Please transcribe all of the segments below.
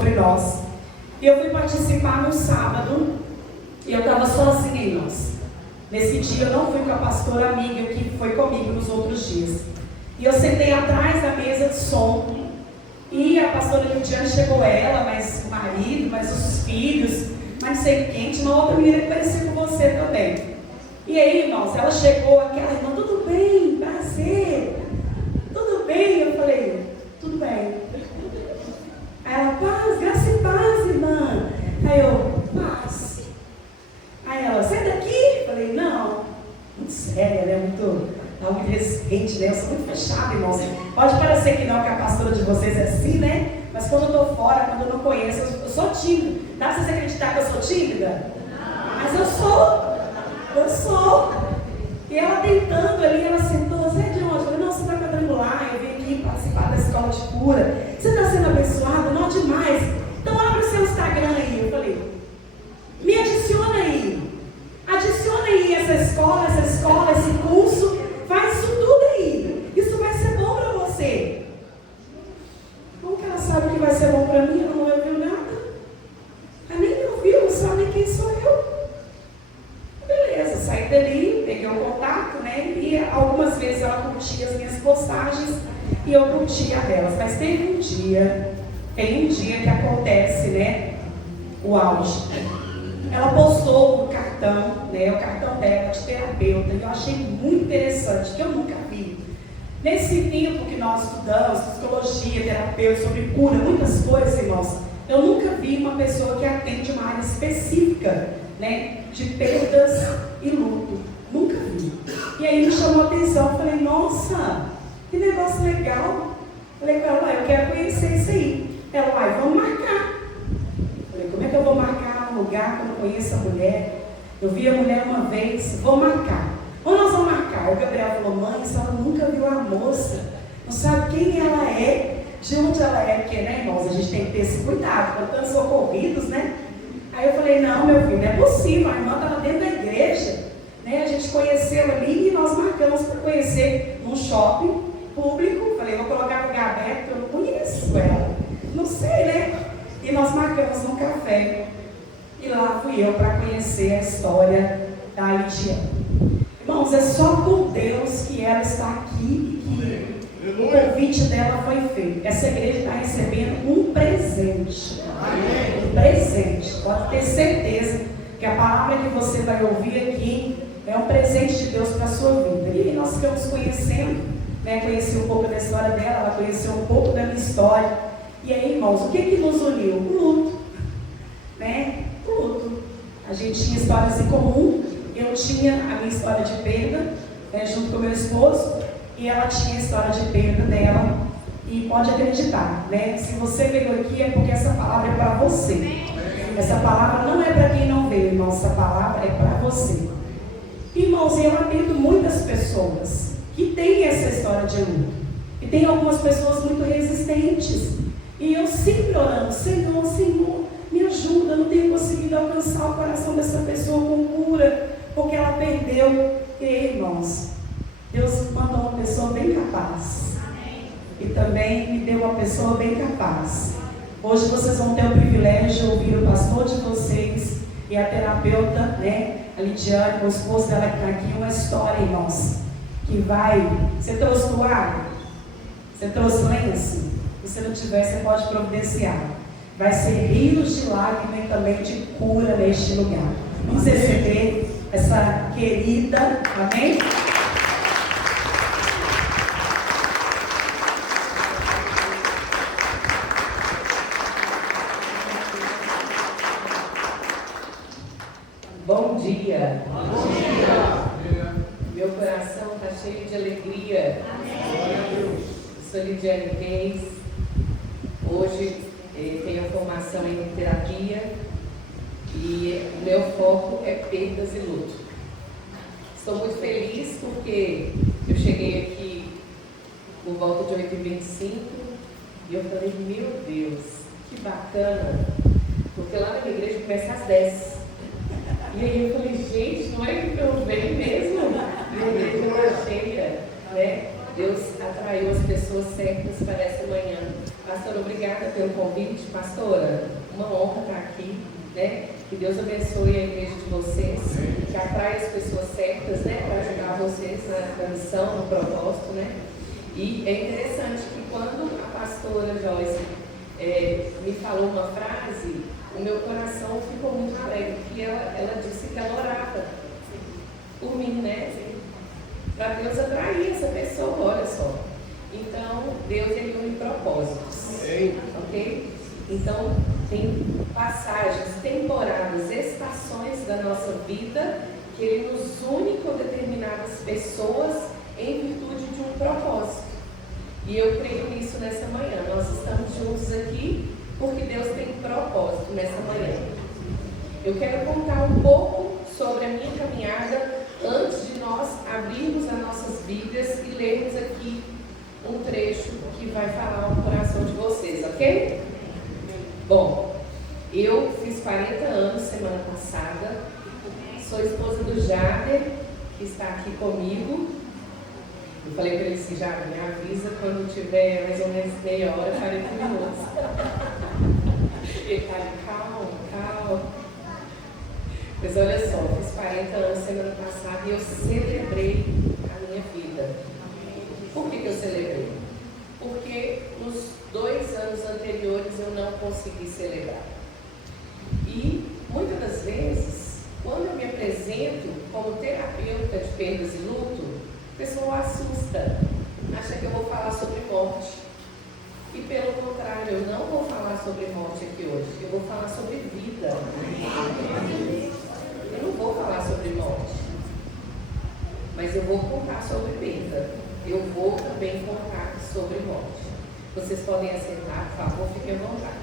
sobre nós. E eu fui participar no sábado e eu estava sozinha em nós. Nesse dia eu não fui com a pastora amiga que foi comigo nos outros dias. E eu sentei atrás da mesa de som. E a pastora Lidiane chegou ela, mas o marido, mas os filhos, mas não sei quem, tinha uma outra menina que parecia com você também. E aí, irmãos, ela chegou, aquela irmã, tudo bem, prazer, tudo bem? Eu falei, tudo bem. Aí ela, paz, graça e paz, irmã. Aí eu, paz. Aí ela, sai daqui? Eu falei, não, muito séria, né, muito resistente, né, eu sou muito fechada, irmãos. Pode parecer que não, que a pastora de vocês é assim, né, mas quando eu estou fora, quando eu não conheço, eu sou tímida. Dá para vocês acreditar que eu sou tímida? Mas eu sou. E ela tentando ali, ela sentou, você é de onde? Eu falei, não, você está quadrangular, eu vim aqui participar da escola de cura. Você está sendo abençoada? Não, demais. Então abre o seu Instagram aí. Eu falei, me adiciona aí. Adiciona aí essa escola, esse curso. Faz isso tudo aí. Isso vai ser bom para você. Como que ela sabe que vai ser bom para mim? Ela não ouviu nada. Ela nem me ouviu, não sabe nem quem sou eu. Beleza, saí dali, peguei o contato, né? E algumas vezes ela curtia as minhas postagens e eu curtia delas. Mas tem um dia que acontece, né? O auge. Ela postou o cartão, né? O cartão dela de terapeuta. E eu achei muito interessante, que eu nunca vi. Nesse tempo que nós estudamos, psicologia, terapeuta, sobre cura, muitas coisas, irmãos, eu nunca vi uma pessoa que atende uma área específica, né, de perdas e luto. Nunca vi. E aí me chamou a atenção. Eu falei, nossa, que negócio legal. Falei com ela, eu quero conhecer isso aí. Ela, vai, vamos marcar. Falei, como é que eu vou marcar um lugar que eu não conheço a mulher? Eu vi a mulher uma vez, vou marcar. Ou nós vamos marcar? O Gabriel falou, mãe, a senhora nunca viu a moça, não sabe quem ela é, de onde ela é, porque, né, irmãos, a gente tem que ter esse cuidado, com tantos socorridos, né? Aí eu falei, não, meu filho, não é possível, a irmã estava dentro da igreja, né? A gente conheceu ali e nós marcamos para conhecer num shopping público. Falei, vou colocar no lugar aberto, eu não conheço ela, não sei, né? E nós marcamos num café. E lá fui eu para conhecer a história da Lidiane. Irmãos, é só por Deus que ela está aqui e que o convite dela foi feito. Essa igreja está recebendo um presente. Um presente. Pode ter certeza que a palavra que você vai ouvir aqui é um presente de Deus para a sua vida. E nós ficamos conhecendo, né? Conheci um pouco da história dela, ela conheceu um pouco da minha história. E aí, irmãos, o que nos uniu? O luto. Né? O luto. A gente tinha histórias em comum. Eu tinha a minha história de perda, né, junto com meu esposo, e ela tinha a história de perda dela. E pode acreditar, né? Se você veio aqui é porque essa palavra é para você. Essa palavra não é para quem não veio, irmão. Essa palavra é para você. Irmãos, eu atendo muitas pessoas que têm essa história de luto. E tem algumas pessoas muito resistentes. E eu sempre orando, Senhor, Senhor, me ajuda, não tenho conseguido alcançar o coração dessa pessoa com cura, porque ela perdeu. E aí, irmãos, Deus mandou uma pessoa bem capaz. E também me deu uma pessoa bem capaz. Hoje vocês vão ter o privilégio de ouvir o pastor de vocês e a terapeuta, né, a Lidiane, o esposo dela que está aqui, uma história, irmãos, que vai... Você trouxe toalha? Você trouxe lenço? Se você não tiver, você pode providenciar. Vai ser rios de lágrimas e também de cura neste lugar. Vamos receber essa querida, amém? Bom dia. Bom dia. Meu coração está cheio de alegria. Amém. Sou Lidiane Reis. Hoje tenho formação em terapia e o meu foco é perdas e luto. Estou muito feliz porque eu cheguei aqui por volta de 8h25 e eu falei, meu Deus, que bacana, porque lá na minha igreja começa às 10. E aí eu falei, gente, não é que eu venho mesmo? E a igreja está cheia, né? Deus atraiu as pessoas certas para essa manhã, Pastora, obrigada pelo convite. Pastora, uma honra estar aqui, né? Que Deus abençoe a igreja de vocês, que atraia as pessoas certas, né? Para ajudar vocês na missão, no propósito, né? E é interessante que quando a pastora Joyce me falou uma frase, o meu coração ficou muito alegre, porque ela disse que ela orava por mim, né? Para Deus atrair essa pessoa, olha só. Então, Deus, ele une propósitos, ok? Então, tem passagens, temporadas, estações da nossa vida que ele nos une com determinadas pessoas em virtude de um propósito. E eu creio nisso nessa manhã. Nós estamos juntos aqui porque Deus tem propósito nessa manhã. Eu quero contar um pouco sobre a minha caminhada antes de nós abrirmos as nossas Bíblias e lermos aqui um trecho que vai falar ao coração de vocês, ok? Bom, eu fiz 40 anos semana passada, sou esposa do Jader, que está aqui comigo. Eu falei para ele assim, Jader, me avisa quando tiver mais ou menos meia hora, 40 minutos. Ele está ali, calma. Mas olha só, fiz 40 anos semana passada e eu celebrei a minha vida. Por que eu celebrei? Porque nos 2 anos anteriores eu não consegui celebrar. E muitas das vezes, quando eu me apresento como terapeuta de perdas e luto, o pessoal assusta, acha que eu vou falar sobre morte. E pelo contrário, eu não vou falar sobre morte aqui hoje, eu vou falar sobre vida. Eu não vou falar sobre morte, mas eu vou contar sobre perda. Eu vou também contar sobre morte. Vocês podem assentar, por favor, fiquem à vontade.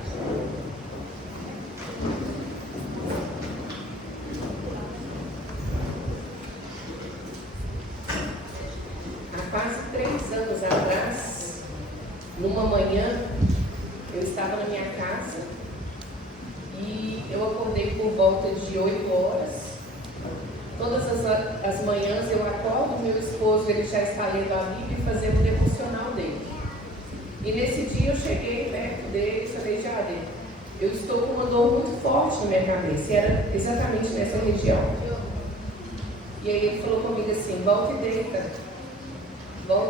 Há quase 3 anos atrás, numa manhã, eu estava na minha casa e eu acordei por volta de 8 horas. Todas as manhãs eu acordo, meu esposo ele já está lendo a Bíblia e fazendo o devocional dele. E nesse dia eu cheguei perto dele e falei, Jader, eu estou com uma dor muito forte na minha cabeça. E era exatamente nessa região. E aí ele falou comigo assim, volta e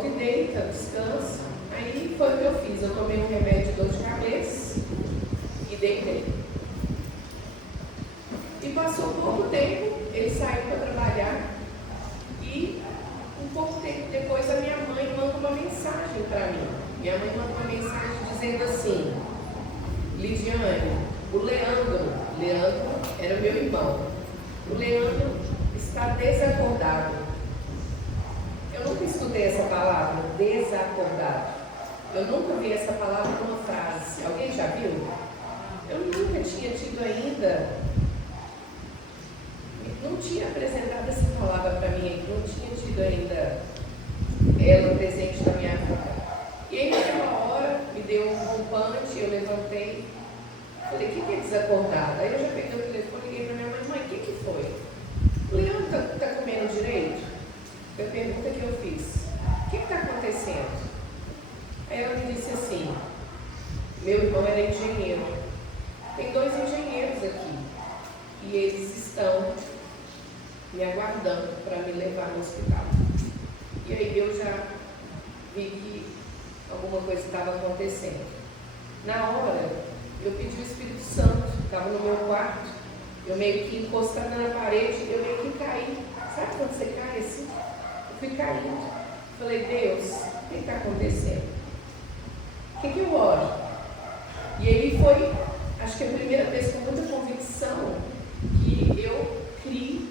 deita, descansa. Aí foi o que eu fiz, eu tomei um remédio de dor de cabeça e deitei. E passou pouco tempo, ele saiu para trabalhar e um pouco tempo depois a minha mãe manda uma mensagem para mim. Minha mãe manda uma mensagem dizendo assim, Lidiane, o Leandro era meu irmão, o Leandro está desacordado. Eu nunca escutei essa palavra, desacordado. Eu nunca vi essa palavra numa frase. Alguém já viu? Eu nunca tinha tido ainda, não tinha apresentado essa palavra para mim, não tinha tido ainda ela presente na minha vida. E aí naquela hora me deu um rompante, eu levantei, falei, o que é desacordado? Aí eu já peguei o telefone e liguei para minha mãe, o que foi? O Leandro está comendo direito? Foi a pergunta que eu fiz. O que está acontecendo? Aí ela me disse assim, meu irmão era engenheiro. Tem 2 engenheiros aqui. E eles estão me aguardando para me levar no hospital. E aí eu já vi que alguma coisa estava acontecendo. Na hora, eu pedi o Espírito Santo, estava no meu quarto, eu meio que encostada na parede, eu meio que caí. Sabe quando você cai assim? Eu fui caindo. Falei, Deus, o que está acontecendo? O que eu oro? E aí foi, acho que a primeira vez com muita convicção que eu criei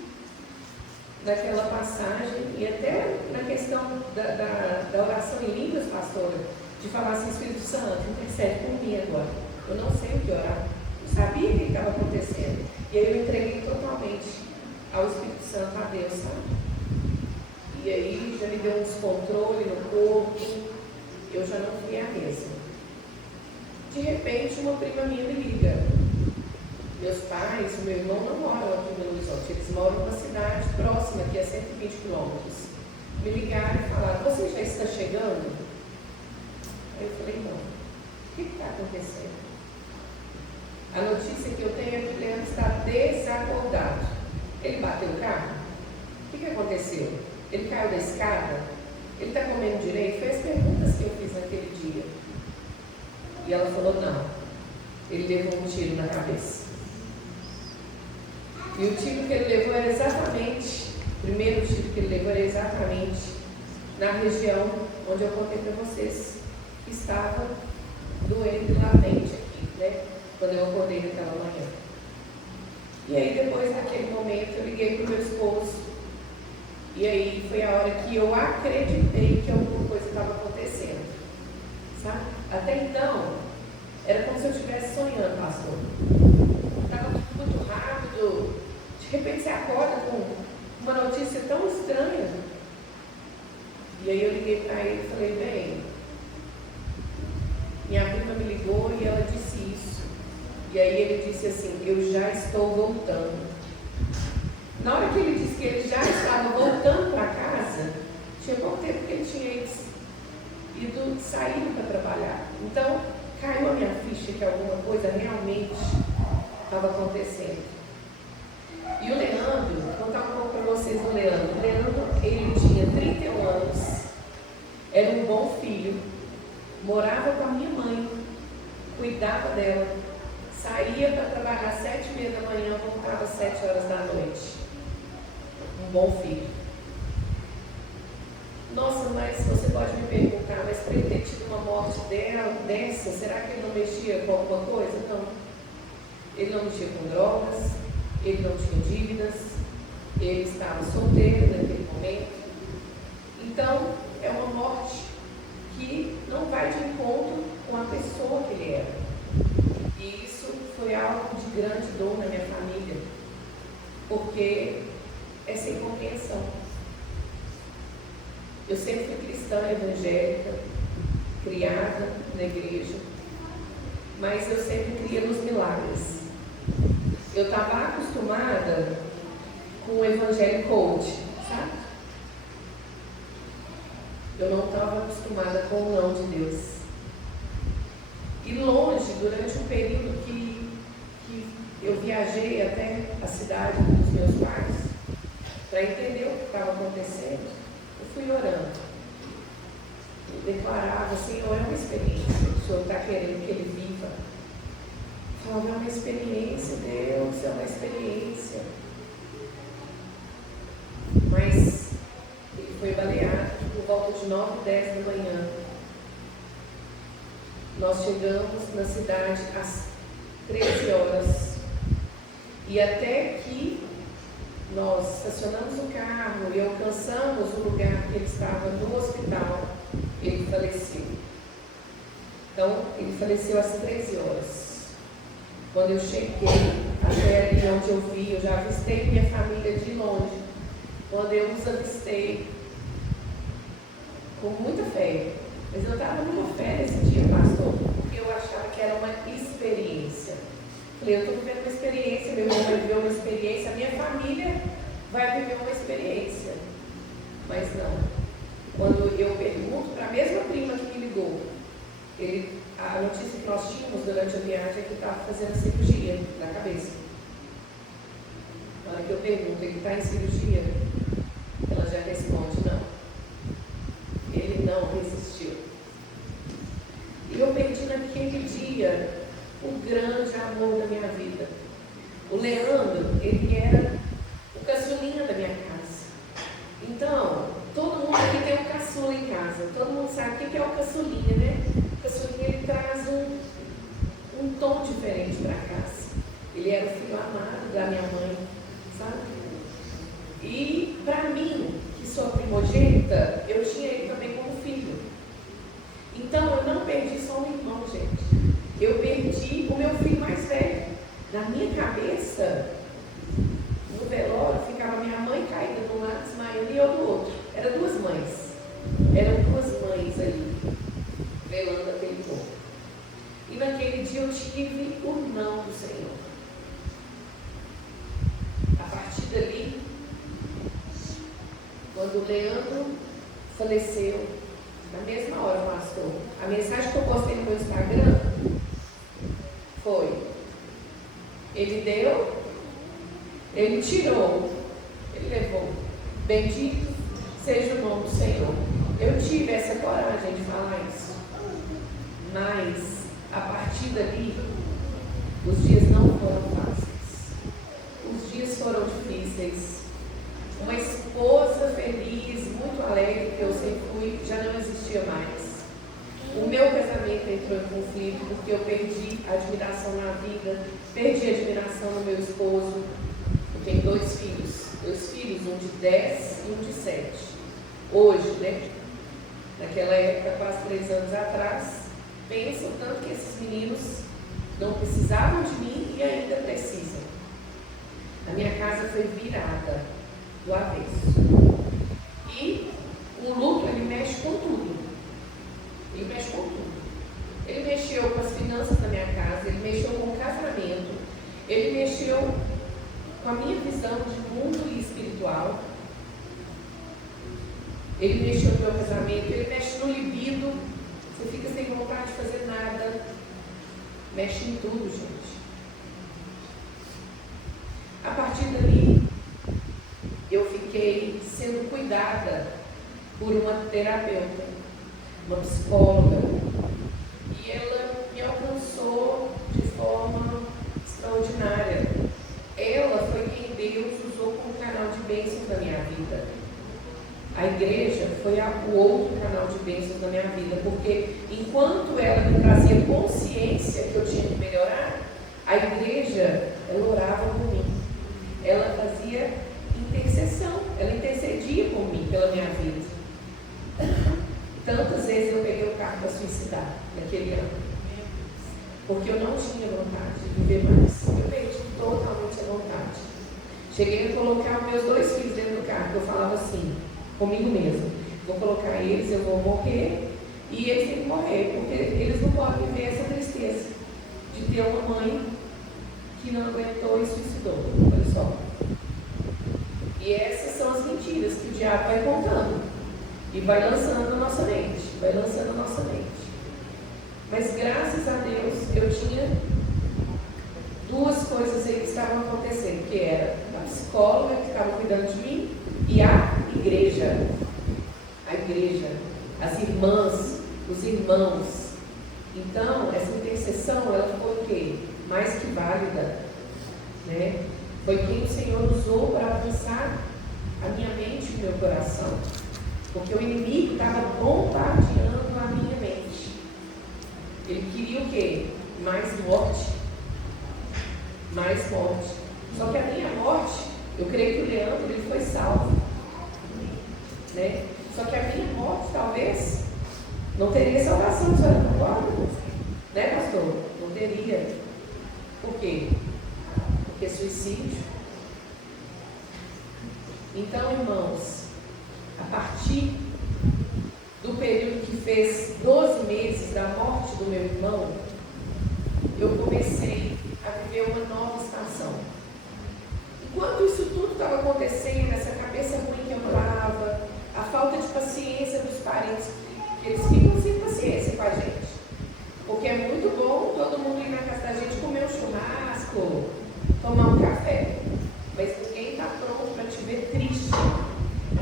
naquela passagem e até na questão da oração em línguas, pastora, de falar assim, Espírito Santo, intercede por mim agora. Eu não sei o que orar, não sabia o que estava acontecendo. E aí eu entreguei totalmente ao Espírito Santo, a Deus, sabe? E aí já me deu um descontrole no corpo, eu já não fui a mesma. De repente, uma prima minha me liga. Meus pais, o meu irmão não moram aqui em Belo Horizonte, eles moram numa cidade próxima, aqui a 120 quilômetros. Me ligaram e falaram, você já está chegando? Aí eu falei, não. O que está acontecendo? A notícia que eu tenho é que o Leandro está desacordado. Ele bateu o carro? O que aconteceu? Ele caiu da escada? Ele está comendo direito? Foi as perguntas que eu fiz naquele dia. E ela falou, não. Ele levou um tiro na cabeça. E o tiro que ele levou era exatamente, o primeiro tiro que ele levou era exatamente na região onde eu contei para vocês, que estava doendo e latente aqui, né? Quando eu acordei naquela manhã. E aí depois daquele momento eu liguei para o meu esposo. E aí foi a hora que eu acreditei que alguma coisa estava acontecendo. Sabe? Até então, era como se eu estivesse sonhando, pastor. Estava tudo muito rápido. De repente você acorda com uma notícia tão estranha. E aí eu liguei para ele e falei, bem, minha prima me ligou e ela disse isso. E aí ele disse assim, eu já estou voltando. Na hora que ele disse que ele já estava voltando para casa, tinha pouco tempo que ele tinha saído para trabalhar. Então, caiu a minha ficha que alguma coisa realmente estava acontecendo. E o Leandro, vou contar um pouco para vocês do Leandro. O Leandro, ele tinha 31 anos, era um bom filho, morava com a minha mãe, cuidava dela, saía para trabalhar às 7h30 da manhã, voltava às 7 horas da noite. Um bom filho. Nossa, mas você pode me perguntar, mas para ele ter tido uma morte dessa, será que ele não mexia com alguma coisa? Não. Ele não mexia com drogas, ele não tinha dívidas, ele estava solteiro naquele momento. Então, é uma morte que não vai de encontro com a pessoa que ele era. E isso foi algo de grande dor na minha família, porque é sem compreensão. Eu sempre fui cristã evangélica, criada na igreja, mas eu sempre cria nos milagres. Eu estava acostumada com o evangelho coach, sabe? Eu não estava acostumada com o não de Deus. E longe, durante um período que eu viajei até a cidade dos meus pais, para entender o que estava acontecendo, eu fui orando. Eu declarava, Senhor, é uma experiência, o Senhor está querendo que ele viva. Eu falava, é uma experiência, Deus, é uma experiência. Mas ele foi baleado por volta de 9h10 da manhã. Nós chegamos na cidade às 13 horas. E até que nós estacionamos o carro e alcançamos o lugar que ele estava no hospital, ele faleceu. Então, ele faleceu às 13 horas. Quando eu cheguei até ali onde eu vi, eu já avistei minha família de longe. Quando eu os avistei, com muita fé, mas eu estava numa fé nesse dia, pastor, porque eu achava que era uma experiência. Falei, eu estou vivendo uma experiência, meu irmão vai viver uma experiência, a minha família vai viver uma experiência. Mas não. Quando eu pergunto para a mesma prima que me ligou, a notícia que nós tínhamos durante a viagem é que estava fazendo cirurgia na cabeça. Na hora que eu pergunto, ele está em cirurgia? Ela já responde, não. Ele não resistiu. E eu perdi naquele dia o grande amor da minha vida. O Leandro, ele era o caçulinha da minha casa. Então, todo mundo aqui tem um caçula em casa. Todo mundo sabe o que é o caçulinha, né? O caçulinha, ele traz um tom diferente para casa. Ele era o filho amado da minha mãe, sabe? E para mim, que sou a primogênita, eu tinha ele também como filho. Então, eu não perdi só um irmão, gente. Eu perdi o meu filho mais velho. Na minha cabeça, no velório, ficava minha mãe caída de um lado, desmaiando, e eu do outro. Eram duas mães. Eram duas mães ali, velando aquele corpo. E naquele dia eu tive o não do Senhor. A partir dali, quando o Leandro faleceu, na mesma hora, pastor, a mensagem que eu postei no meu Instagram Ele deu, Ele tirou, Ele levou. Bendito seja o nome do Senhor. Eu tive essa coragem de falar isso. Mas, a partir dali, os dias não foram fáceis. Os dias foram difíceis. Uma esposa feliz, muito alegre, que eu sempre fui, já não existia mais. O meu casamento entrou em conflito porque eu perdi a admiração na vida, perdi a admiração no meu esposo. Eu tenho 2 filhos, um de 10 e um de 7. Hoje, né? Naquela época, quase 3 anos atrás, pensam tanto que esses meninos não precisavam de mim e ainda precisam. A minha casa foi virada do avesso. E o luto, ele mexe com tudo. Ele mexe com tudo. Ele mexeu com as finanças da minha casa, ele mexeu com o casamento, ele mexeu com a minha visão de mundo e espiritual. Ele mexeu no meu casamento, ele mexe no libido. Você fica sem vontade de fazer nada. Mexe em tudo, gente. A partir dali, eu fiquei sendo cuidada por uma terapeuta, uma psicóloga. E ela me alcançou de forma extraordinária. Ela foi quem Deus usou como canal de bênçãos da minha vida. A igreja foi o outro canal de bênçãos da minha vida, porque enquanto ela me trazia consciência que eu tinha que melhorar, a igreja, ela orava por mim. Ela fazia intercessão, ela intercedia por mim, pela minha vida. Tantas vezes eu peguei o carro para suicidar naquele ano, porque eu não tinha vontade de viver mais. Eu perdi totalmente a vontade. Cheguei a colocar meus 2 filhos dentro do carro, eu falava assim, comigo mesmo, vou colocar eles, eu vou morrer, e eles têm que morrer, porque eles não podem viver essa tristeza de ter uma mãe que não aguentou e suicidou. Olha só. E essas são as mentiras que o diabo vai contando e vai lançando na nossa mente, Mas graças a Deus eu tinha 2 coisas aí que estavam acontecendo, que era a psicóloga que estava cuidando de mim e a igreja, as irmãs, os irmãos. Então, essa intercessão, ela ficou o quê? Mais que válida, né? Foi quem o Senhor usou para alcançar a minha mente e o meu coração, porque o inimigo estava bombardeando a minha mente. Ele queria o quê? Mais morte. Só que a minha morte, eu creio que o Leandro, ele foi salvo, né? Só que a minha morte, talvez, não teria salvação, a senhora concorda? Né, pastor? Não teria. Por quê? Porque suicídio. Então, irmãos, a partir do período que fez 12 meses da morte do meu irmão, eu comecei a viver uma nova estação. Enquanto isso tudo estava acontecendo, essa cabeça ruim que eu estava, a falta de paciência dos parentes, que eles ficam sem paciência com a gente. Porque é muito bom todo mundo ir na casa da gente comer um churrasco, tomar um café. Mas ninguém está pronto para te ver triste.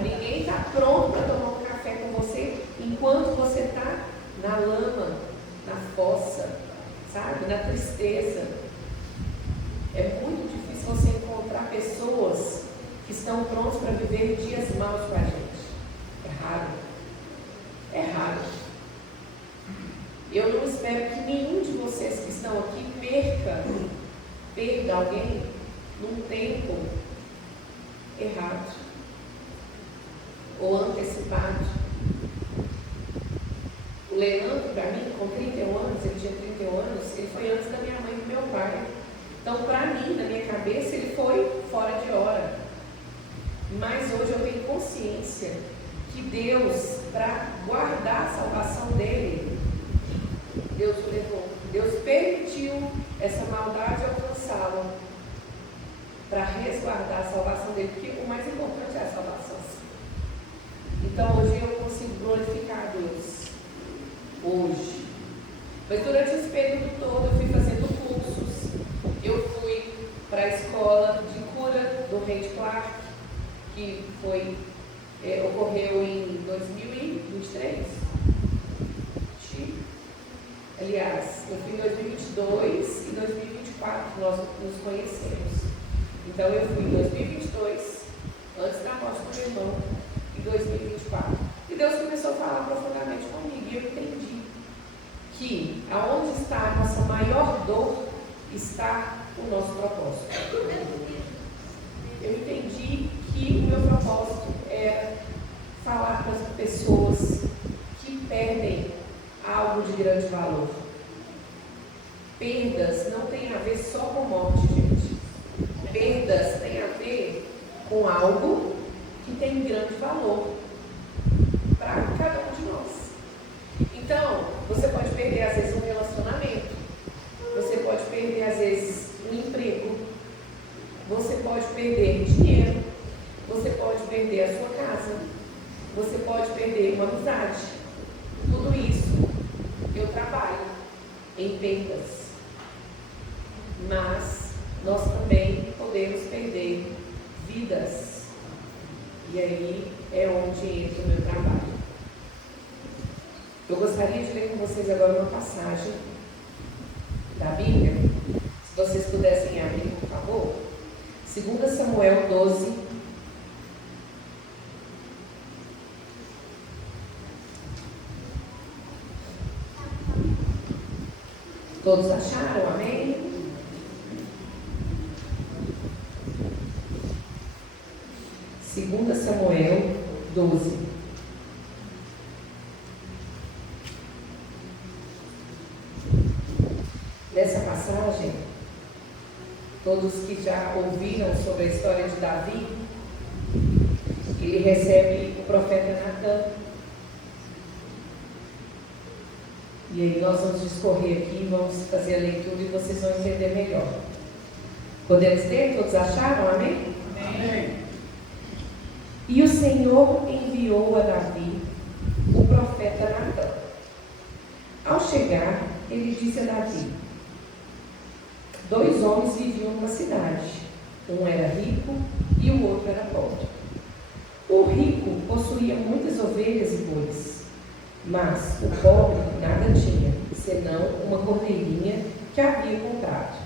Ninguém está pronto para tomar um café com você enquanto você está na lama, na fossa, sabe? Na tristeza. É muito difícil você encontrar pessoas que estão prontas para viver dias maus com a gente. É raro. Eu não espero que nenhum de vocês que estão aqui perda alguém num tempo errado ou antecipado. O Leandro, para mim, com 31 anos, ele tinha 31 anos, ele foi antes da minha mãe e do meu pai. Então, para mim, na minha cabeça, ele foi fora de hora. Mas hoje eu tenho consciência que Deus, para guardar a salvação dele, Deus o levou. Deus permitiu essa maldade alcançá-lo para resguardar a salvação dele, porque o mais importante é a salvação. Então hoje eu consigo glorificar a Deus. Hoje. Mas durante esse período todo eu fui fazendo cursos, eu fui para a escola de cura do Rei de Clark, que ocorreu em 2023. Aliás, eu fui em 2022 e 2024 nós nos conhecemos. Então eu fui em 2022, antes da morte do meu irmão, em 2024. E Deus começou a falar profundamente comigo e eu entendi que aonde está a nossa maior dor está o nosso propósito. Eu entendi que o meu propósito era falar para as pessoas que perdem algo de grande valor. Perdas não tem a ver só com morte, gente. Perdas tem a ver com algo que tem grande valor para cada um de nós. Então, você pode perder às vezes um relacionamento, você pode perder às vezes um emprego, você pode perder dinheiro, você pode perder a sua casa, você pode perder uma amizade. Tudo isso eu trabalho em perdas, mas nós também podemos perder vidas, e aí é onde entra o meu trabalho. Eu gostaria de ler com vocês agora uma passagem da Bíblia, se vocês pudessem abrir, por favor, 2 Samuel 12, todos acharam? Amém? Segunda Samuel 12. Nessa passagem, todos que já ouviram sobre a história de Davi, ele recebe o profeta Natan. E aí nós vamos discorrer aqui, vamos fazer a leitura e vocês vão entender melhor. Podemos ter? Todos acharam? Amém? Amém. E o Senhor enviou a Davi o profeta Natan. Ao chegar, ele disse a Davi: 2 homens viviam numa cidade. Um era rico e o outro era pobre. O rico possuía muitas ovelhas e bois, mas o pobre nada tinha, senão uma cordeirinha que havia comprado.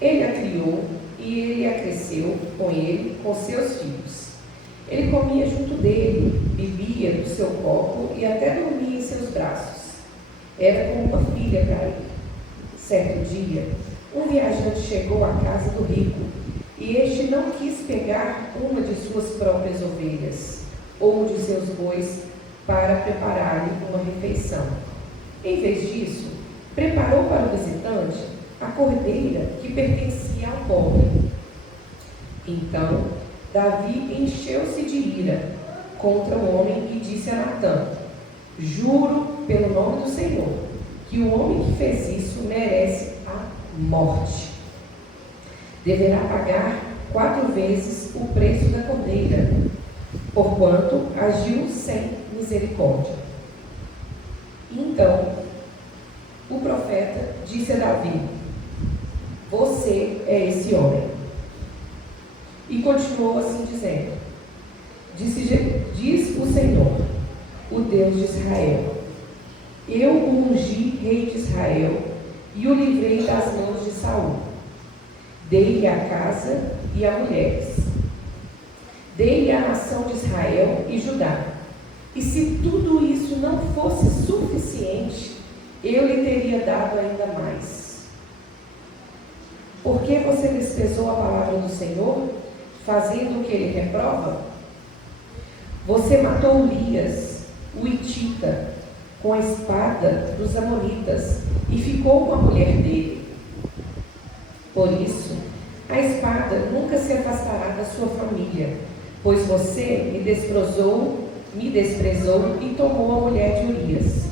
Ele a criou e ele a cresceu com ele, com seus filhos. Ele comia junto dele, bebia do seu copo e até dormia em seus braços. Era como uma filha para ele. Certo dia, um viajante chegou à casa do rico e este não quis pegar uma de suas próprias ovelhas ou de seus bois para preparar-lhe uma refeição. Em vez disso, preparou para o visitante a cordeira que pertencia ao pobre. Então, Davi encheu-se de ira contra o homem e disse a Natã: juro pelo nome do Senhor que o homem que fez isso merece a morte. Deverá pagar 4 vezes o preço da cordeira, porquanto agiu sem misericórdia. Então, o profeta disse a Davi: você é esse homem. E continuou assim dizendo: diz o Senhor, o Deus de Israel: eu o ungi rei de Israel e o livrei das mãos de Saul. Dei-lhe a casa e a mulheres. Dei-lhe a nação de Israel e Judá. E se tudo isso não fosse suficiente, eu lhe teria dado ainda mais. Por que você desprezou a palavra do Senhor, fazendo o que ele reprova? Você matou Urias, o hitita, com a espada dos amonitas, e ficou com a mulher dele. Por isso, a espada nunca se afastará da sua família, pois você me desprezou e tomou a mulher de Urias.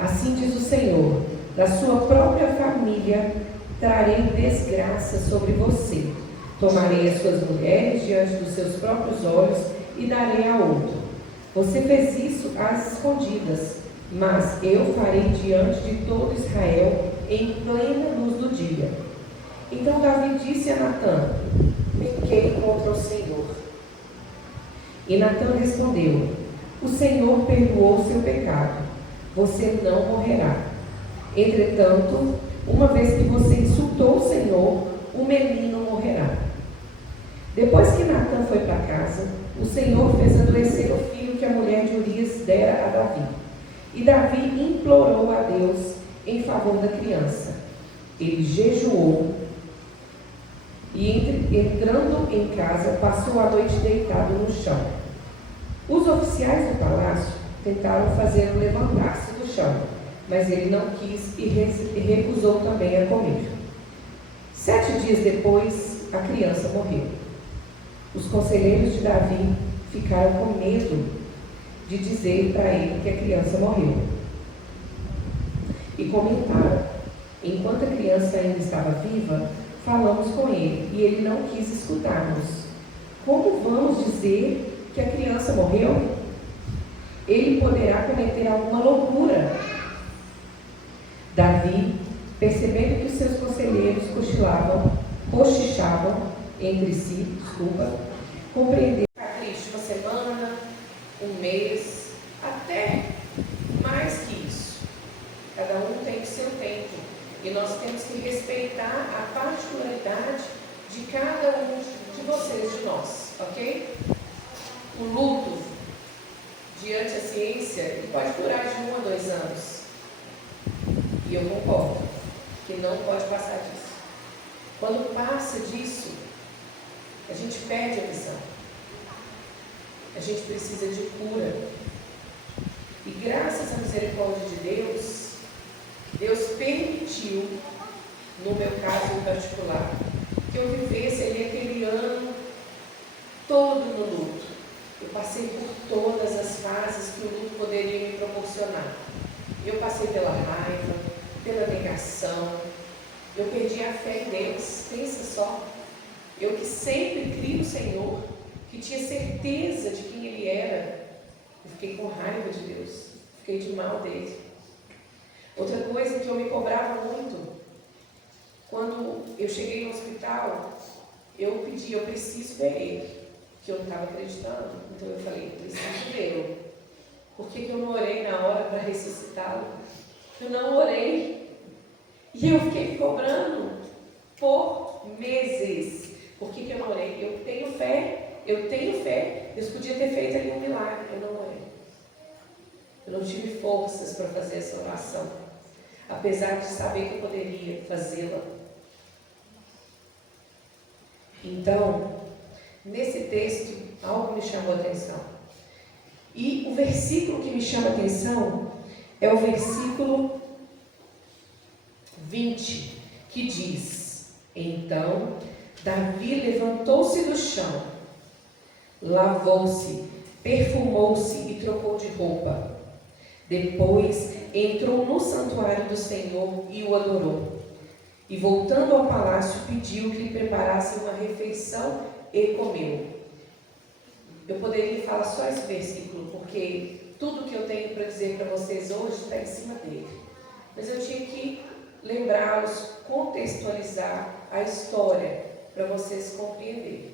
Assim diz o Senhor: da sua própria família trarei desgraça sobre você. Tomarei as suas mulheres diante dos seus próprios olhos e darei a outro. Você fez isso às escondidas, mas eu farei diante de todo Israel em plena luz do dia. Então Davi disse a Natã: pequei contra o Senhor. E Natã respondeu: o Senhor perdoou o seu pecado, você não morrerá. Entretanto, uma vez que você insultou o Senhor, o menino morrerá. Depois que Natã foi para casa, o Senhor fez adoecer o filho que a mulher de Urias dera a Davi. E Davi implorou a Deus em favor da criança. Ele jejuou e, entrando em casa, passou a noite deitado no chão. Os oficiais do palácio tentaram fazê-lo levantar-se do chão, mas ele não quis e recusou também a comer. 7 dias depois, a criança morreu. Os conselheiros de Davi ficaram com medo de dizer para ele que a criança morreu. E comentaram: enquanto a criança ainda estava viva, falamos com ele e ele não quis escutar-nos. Como vamos dizer que a criança morreu? Ele poderá cometer alguma loucura. Davi, percebendo que os seus conselheiros cochichavam entre si, compreendeu triste uma semana, um mês, até mais que isso. Cada um tem o seu tempo e nós temos que respeitar a particularidade de cada um de vocês, de nós, ok? O luto diante da ciência ele pode durar de 1 a 2 anos. E eu concordo que não pode passar disso. Quando passa disso, a gente perde a visão. A gente precisa de cura. E graças à misericórdia de Deus, Deus permitiu, no meu caso em particular, que eu vivesse ali aquele ano todo no luto. Eu passei por todas as fases que o luto poderia me proporcionar. Eu passei pela raiva, pela negação, eu perdi a fé em Deus, pensa só. Eu que sempre criei no Senhor, que tinha certeza de quem Ele era, eu fiquei com raiva de Deus, fiquei de mal dele. Outra coisa que eu me cobrava muito, quando eu cheguei no hospital, eu pedi, eu preciso ver ele, que eu não estava acreditando. Então eu falei, eu preciso vê-lo. Por que eu não orei na hora para ressuscitá-lo? Eu não orei. E eu fiquei me cobrando por meses. Por que eu não orei? Eu tenho fé. Deus podia ter feito ali um milagre. Eu não orei. Eu não tive forças para fazer essa oração, apesar de saber que eu poderia fazê-la. Então, nesse texto, algo me chamou a atenção. E o versículo que me chama a atenção é o versículo 20, que diz: então Davi levantou-se do chão, lavou-se, perfumou-se e trocou de roupa. Depois entrou no santuário do Senhor e o adorou. E voltando ao palácio, pediu que lhe preparassem uma refeição e comeu. Eu poderia falar só esse versículo, porque tudo que eu tenho para dizer para vocês hoje está em cima dele. Mas eu tinha que lembrá-los, contextualizar a história para vocês compreenderem.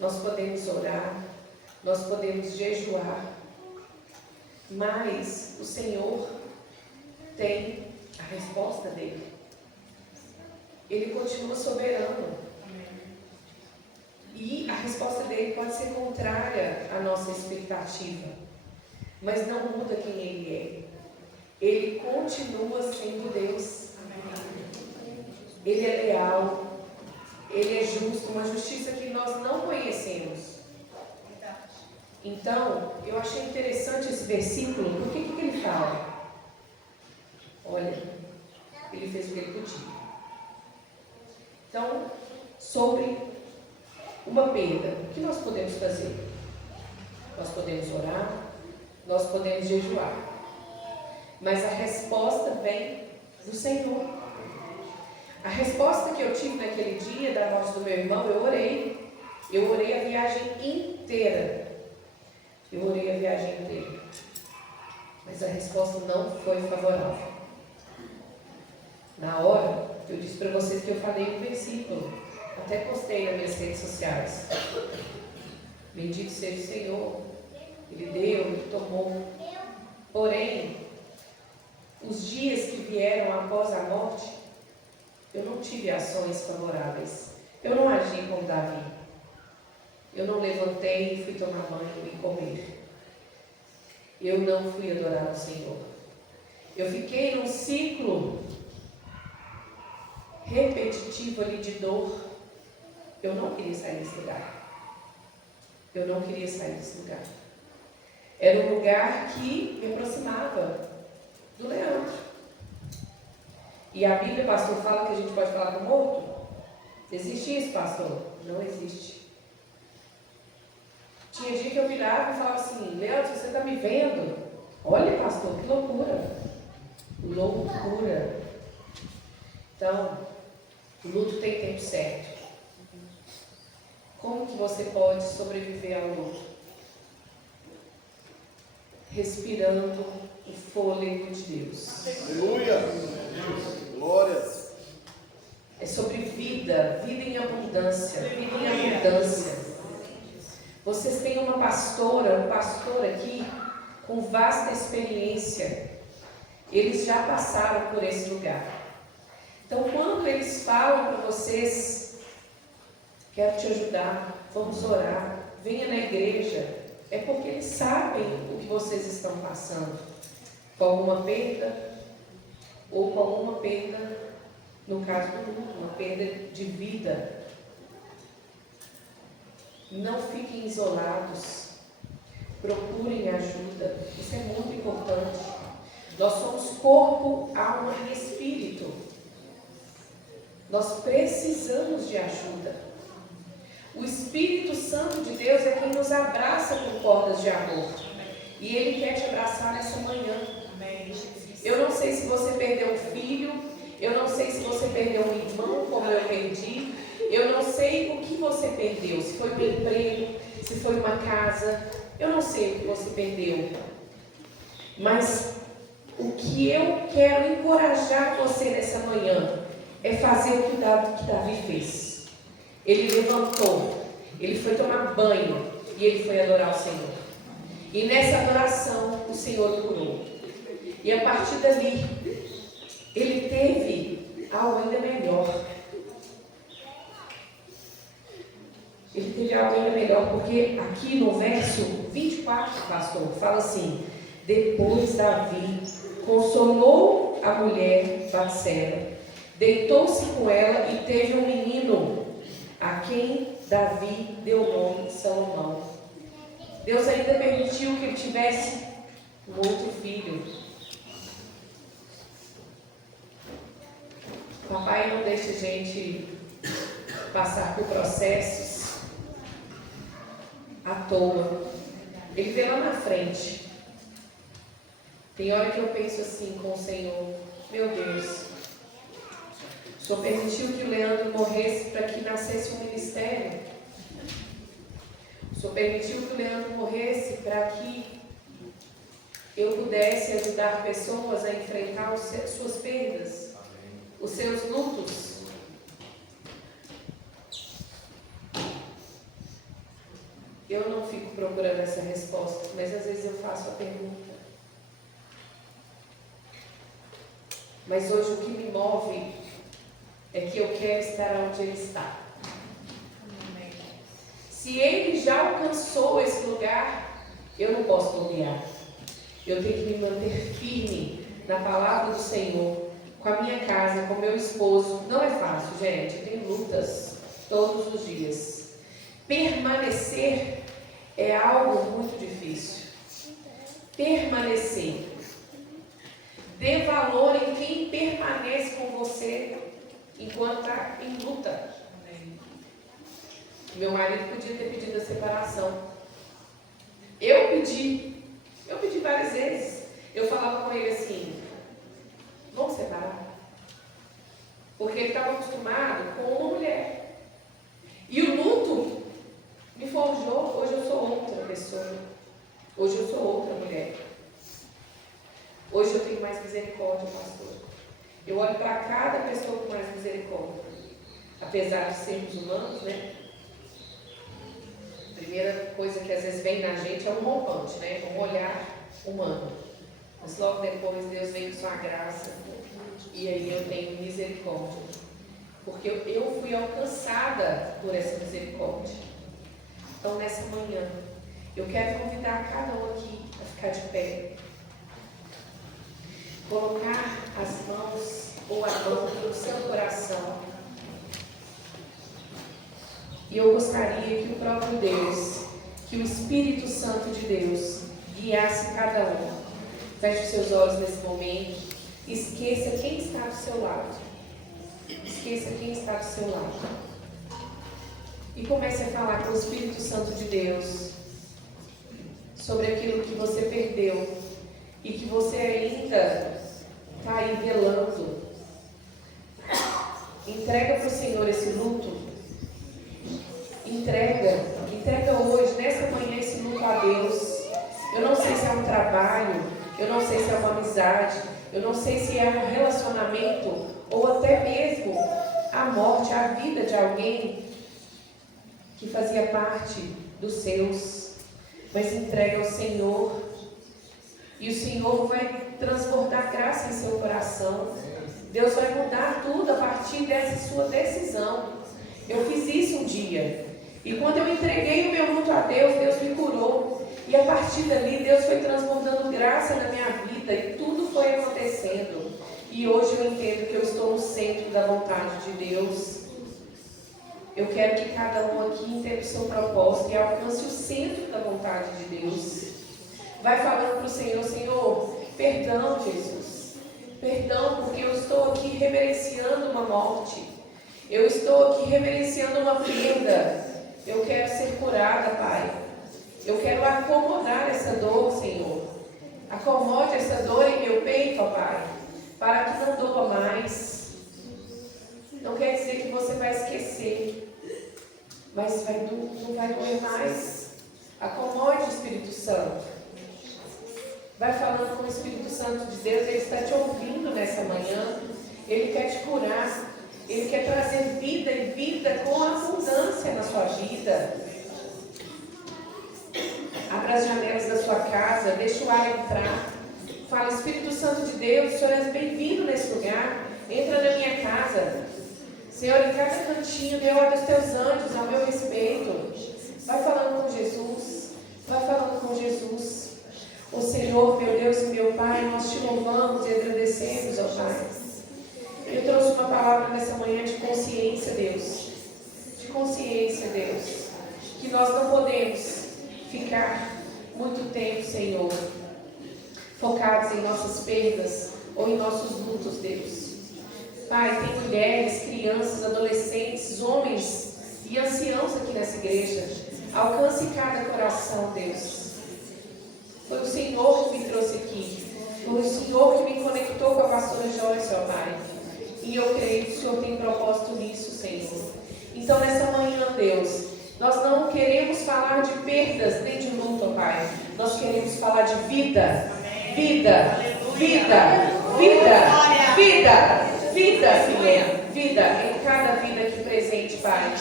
Nós podemos orar, nós podemos jejuar, mas o Senhor tem a resposta dele. Ele continua soberano. E a resposta dele pode ser contrária à nossa expectativa, mas não muda quem ele é. Ele continua sendo Deus. Ele é leal. Ele é justo, uma justiça que nós não conhecemos. Então, eu achei interessante esse versículo, porque o que ele fala? Olha, ele fez o que ele podia. Então, sobre uma perda, o que nós podemos fazer? Nós podemos orar, nós podemos jejuar, mas a resposta vem do Senhor. A resposta que eu tive naquele dia da morte do meu irmão, eu orei a viagem inteira, mas a resposta não foi favorável. Na hora, eu disse para vocês que eu falei um versículo, até postei nas minhas redes sociais. Bendito seja o Senhor, Ele deu, Ele tomou. Porém, os dias que vieram após a morte, eu não tive ações favoráveis. Eu não agi como Davi. Eu não levantei e fui tomar banho e comer. Eu não fui adorar o Senhor. Eu fiquei num ciclo repetitivo ali de dor. Eu não queria sair desse lugar. Eu não queria sair desse lugar. Era um lugar que me aproximava do Leandro. E a Bíblia, pastor, fala que a gente pode falar com o morto? Existe isso, pastor? Não existe. Tinha dia que eu virava e falava assim: Leandro, você está me vendo? Olha, pastor, que loucura. Loucura. Então, o luto tem tempo certo. Como que você pode sobreviver ao luto? Respirando o fôlego de Deus. Aleluia! Glórias! É sobre vida, vida em abundância, vida em abundância. Vocês têm uma pastora, um pastor aqui com vasta experiência. Eles já passaram por esse lugar. Então, quando eles falam para vocês: quero te ajudar, vamos orar, venha na igreja, é porque eles sabem o que vocês estão passando, com alguma perda, ou com alguma perda, no caso do luto, uma perda de vida. Não fiquem isolados, procurem ajuda, isso é muito importante. Nós somos corpo, alma e espírito. Nós precisamos de ajuda. O Espírito Santo de Deus é quem nos abraça com cordas de amor. E Ele quer te abraçar nessa manhã. Eu não sei se você perdeu um filho, eu não sei se você perdeu um irmão, como eu perdi. Eu não sei o que você perdeu, se foi um emprego, se foi uma casa. Eu não sei o que você perdeu. Mas o que eu quero encorajar você nessa manhã é fazer o que Davi fez. Ele levantou, ele foi tomar banho e ele foi adorar o Senhor. E nessa adoração o Senhor o curou. E a partir dali, ele teve algo ainda melhor. Ele teve algo ainda melhor, porque aqui no verso 24, pastor, fala assim: depois Davi consolou a mulher Batseba, deitou-se com ela e teve um menino, a quem Davi deu o nome de Salomão. Deus ainda permitiu que ele tivesse um outro filho. Papai não deixa a gente passar por processos à toa. Ele vê lá na frente. Tem hora que eu penso assim com o Senhor: meu Deus, o Senhor permitiu que o Leandro morresse para que nascesse um ministério. O Senhor permitiu que o Leandro morresse para que eu pudesse ajudar pessoas a enfrentar suas perdas, os seus lutos. Eu não fico procurando essa resposta, mas às vezes eu faço a pergunta. Mas hoje o que me move é que eu quero estar onde ele está. Se ele já alcançou esse lugar, eu não posso bobear. Eu tenho que me manter firme na palavra do Senhor, com a minha casa, com meu esposo. Não é fácil, gente. Tem lutas todos os dias. Permanecer é algo muito difícil. Permanecer. Dê valor em quem permanece com você enquanto está em luta. Meu marido podia ter pedido a separação. Eu pedi várias vezes. Eu falava com ele assim: vamos separar? Porque ele estava acostumado com uma mulher. E o luto me forjou. Hoje eu sou outra pessoa. Hoje eu sou outra mulher. Hoje eu tenho mais misericórdia, pastor. Eu olho para cada pessoa com mais misericórdia. Apesar de sermos humanos, né? A primeira coisa que às vezes vem na gente é um rompante, né? Um olhar humano. Mas logo depois Deus vem com sua graça e aí eu tenho misericórdia. Porque eu fui alcançada por essa misericórdia. Então nessa manhã, eu quero convidar cada um aqui a ficar de pé. Colocar as mãos ou a mão no seu coração. E eu gostaria que o próprio Deus, que o Espírito Santo de Deus guiasse cada um. Feche os seus olhos nesse momento. Esqueça quem está do seu lado. Esqueça quem está do seu lado. E comece a falar com o Espírito Santo de Deus sobre aquilo que você perdeu e que você ainda está aí velando. Entrega para o Senhor esse luto. Entrega hoje, nessa manhã, esse luto a Deus. Eu não sei se é um trabalho, eu não sei se é uma amizade, eu não sei se é um relacionamento ou até mesmo a morte, a vida de alguém que fazia parte dos seus. Mas entrega ao Senhor e o Senhor vai transbordar graça em seu coração. Deus vai mudar tudo a partir dessa sua decisão. Eu fiz isso um dia. E quando eu entreguei o meu luto a Deus, Deus me curou. E a partir dali, Deus foi transbordando graça na minha vida. E tudo foi acontecendo. E hoje eu entendo que eu estou no centro da vontade de Deus. Eu quero que cada um aqui entenda o seu propósito e alcance o centro da vontade de Deus. Vai falando para o Senhor: Senhor, perdão, Jesus. Perdão, porque eu estou aqui reverenciando uma morte. Eu estou aqui reverenciando uma perda. Eu quero ser curada, Pai. Eu quero acomodar essa dor, Senhor. Acomode essa dor em meu peito, Pai, para que não doa mais. Não quer dizer que você vai esquecer, mas não vai doer mais. Acomode o Espírito Santo. Vai falando com o Espírito Santo de Deus. Ele está te ouvindo nessa manhã. Ele quer te curar. Ele quer trazer vida e vida com abundância na sua vida. Abra as janelas da sua casa, deixa o ar entrar. Fala: Espírito Santo de Deus, o Senhor é bem-vindo nesse lugar. Entra na minha casa. Senhor, em cada cantinho, dê ordem aos teus anjos ao meu respeito. Vai falando com Jesus. Vai falando com Jesus. O Senhor, meu Deus e meu Pai, nós te louvamos e agradecemos, ó Pai. Eu trouxe uma palavra nessa manhã de consciência, Deus. De consciência, Deus. Que nós não podemos ficar muito tempo, Senhor, focados em nossas perdas ou em nossos lutos, Deus. Pai, tem mulheres, crianças, adolescentes, homens e anciãos aqui nessa igreja. Alcance cada coração, Deus. Foi o Senhor que me trouxe aqui. Foi o Senhor que me conectou com a pastora Joyce, ó Pai. E eu creio que o Senhor tem propósito nisso, Senhor. Então, nessa manhã, Deus, nós não queremos falar de perdas nem de luto, ó Pai. Nós queremos falar de vida. Vida, vida, vida, vida, vida, Senhor. Vida em cada vida aqui presente, Pai.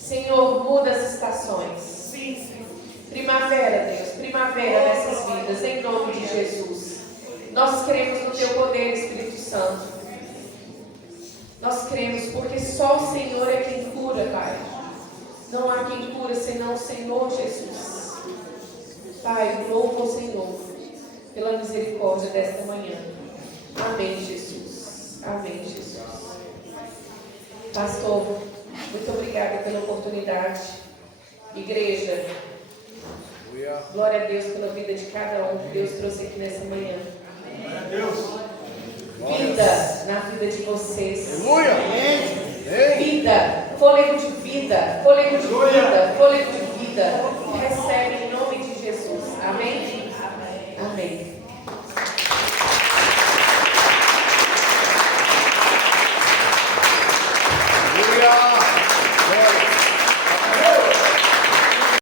Senhor, muda as estações. Primavera, Deus, primavera nessas vidas, em nome de Jesus. Nós cremos no Teu poder, Espírito Santo. Nós cremos porque só o Senhor é quem cura, Pai. Não há quem cura senão o Senhor Jesus. Pai, louvo ao Senhor pela misericórdia desta manhã. Amém, Jesus. Amém, Jesus. Pastor, muito obrigada pela oportunidade. Igreja, glória a Deus pela vida de cada um que Deus trouxe aqui nessa manhã. Glória a Deus. Vida na vida de vocês. Aleluia. Vida, fôlego de vida, fôlego de vida, fôlego de vida. Recebe em nome de Jesus. Amém?